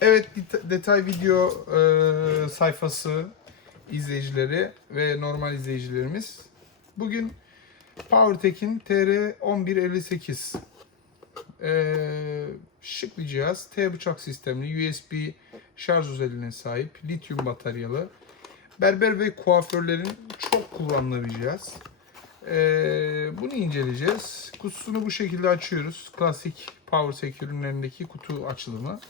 Evet det- detay video e, sayfası izleyicileri ve normal izleyicilerimiz. Bugün PowerTech'in TR1158 e, şık bir cihaz. T bıçak sistemli USB şarj özelliğine sahip. Lityum bataryalı. Berber ve kuaförlerin çok kullandığı bir cihaz. E, bunu inceleyeceğiz. Kutusunu bu şekilde açıyoruz. Klasik PowerTech ürünlerindeki kutu açılımı.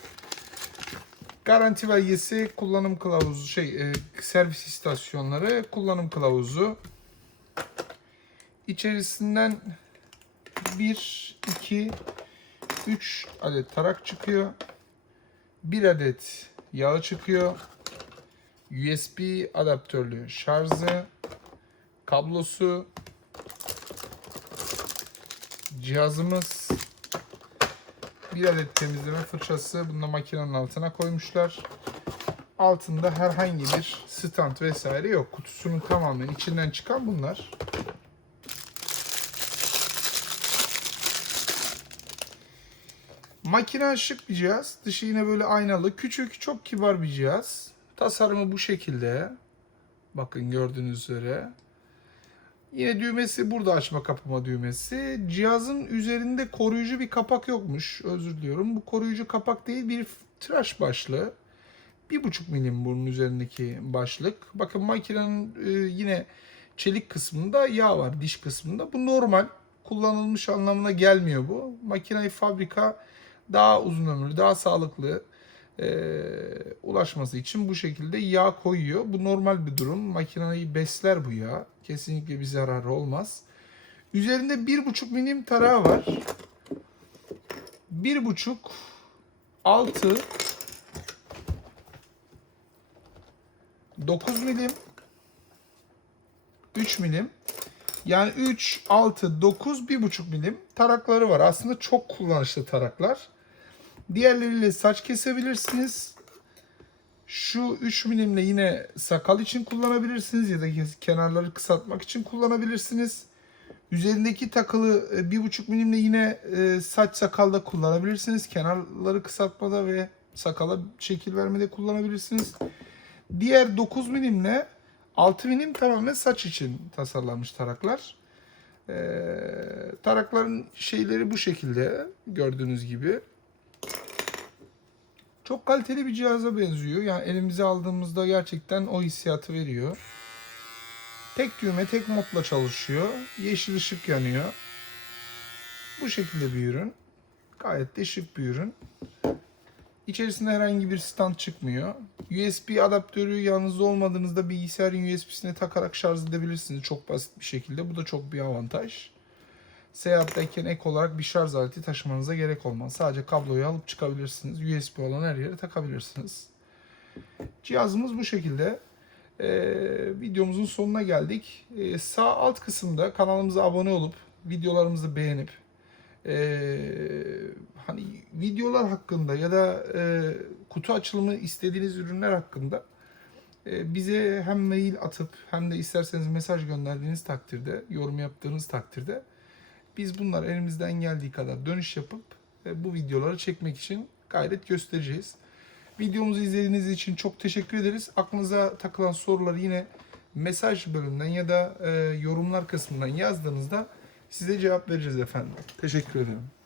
Garanti belgesi, kullanım kılavuzu, şey, e, servis istasyonları, kullanım kılavuzu. İçerisinden 1, 2, 3 adet tarak çıkıyor. 1 adet yağı çıkıyor. USB adaptörlü şarjı, kablosu, cihazımız, bir adet temizleme fırçası. Bunu da makinenin altına koymuşlar. Altında herhangi bir stand vesaire yok. Kutusunun tamamen içinden çıkan bunlar. Makine şık bir cihaz. Dışı yine böyle aynalı. Küçük, çok kibar bir cihaz. Tasarımı bu şekilde. Bakın gördüğünüz üzere. Yine düğmesi burada açma kapama düğmesi. Cihazın üzerinde koruyucu bir kapak yokmuş. Özür diliyorum. Bu koruyucu kapak değil bir tıraş başlığı. Bir buçuk milim bunun üzerindeki başlık. Bakın makinenin e, yine çelik kısmında yağ var diş kısmında. Bu normal. Kullanılmış anlamına gelmiyor bu. Makineyi fabrika daha uzun ömürlü, daha sağlıklı e, ulaşması için bu şekilde yağ koyuyor. Bu normal bir durum. Makineyi besler bu yağ. Kesinlikle bir zararı olmaz. Üzerinde 1,5 milim tarağı var. 1,5 6 9 milim 3 milim yani 3, 6, 9, 1,5 milim tarakları var. Aslında çok kullanışlı taraklar. Diğerleriyle saç kesebilirsiniz. Şu 3 milimle yine sakal için kullanabilirsiniz ya da kenarları kısaltmak için kullanabilirsiniz. Üzerindeki takılı e, 1,5 milimle yine e, saç sakalda kullanabilirsiniz. Kenarları kısaltmada ve sakala şekil vermede kullanabilirsiniz. Diğer 9 milimle 6 milim tamamen saç için tasarlanmış taraklar. Ee, tarakların şeyleri bu şekilde gördüğünüz gibi. Çok kaliteli bir cihaza benziyor. Yani elimize aldığımızda gerçekten o hissiyatı veriyor. Tek düğme, tek modla çalışıyor. Yeşil ışık yanıyor. Bu şekilde bir ürün. Gayet de şık bir ürün. İçerisinde herhangi bir stand çıkmıyor. USB adaptörü yanınızda olmadığınızda bilgisayarın USB'sine takarak şarj edebilirsiniz çok basit bir şekilde. Bu da çok bir avantaj. Seyahatteyken ek olarak bir şarj aleti taşımanıza gerek olmaz. Sadece kabloyu alıp çıkabilirsiniz. USB olan her yere takabilirsiniz. Cihazımız bu şekilde. Ee, videomuzun sonuna geldik. Ee, sağ alt kısımda kanalımıza abone olup videolarımızı beğenip ee, hani videolar hakkında ya da e, kutu açılımı istediğiniz ürünler hakkında e, bize hem mail atıp hem de isterseniz mesaj gönderdiğiniz takdirde, yorum yaptığınız takdirde biz bunlar elimizden geldiği kadar dönüş yapıp e, bu videoları çekmek için gayret göstereceğiz. Videomuzu izlediğiniz için çok teşekkür ederiz. Aklınıza takılan soruları yine mesaj bölümünden ya da e, yorumlar kısmından yazdığınızda size cevap vereceğiz efendim. Teşekkür ederim.